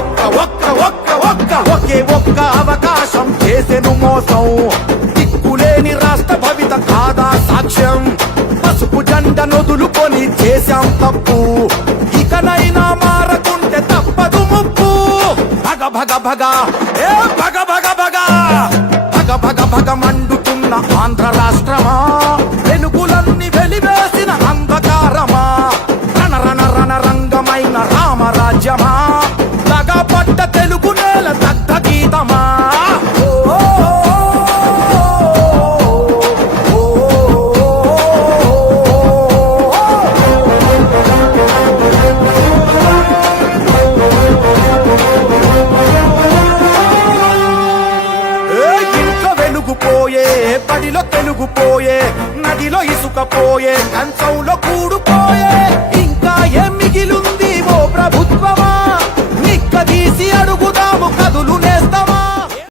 ఒక్క ఒక్క ఒక్క ఒక్క ఒకే ఒక్క అవకాశం చేసెను మోసం. దిక్కులేని రాష్ట్ర భవిత కాదా సాక్ష్యం. పసుపు జెండ నొదులుకొని చేశాం తప్పు. ఇకనైనా మారకుంటే తప్పదు ముప్పు. భగ భగ భగ ఏ భగ భగ భగ. భగ భగ భగ మండుతున్న ఆంధ్ర రాష్ట్రమా? పట్ట తెలుగు నేల దగ్ధ గీతమా ఓ, ఓ, ఓ, ఓ, ఓ. ఏ ఇంట్లో వెలుగుపోయే కంచంలో కూడుపోయే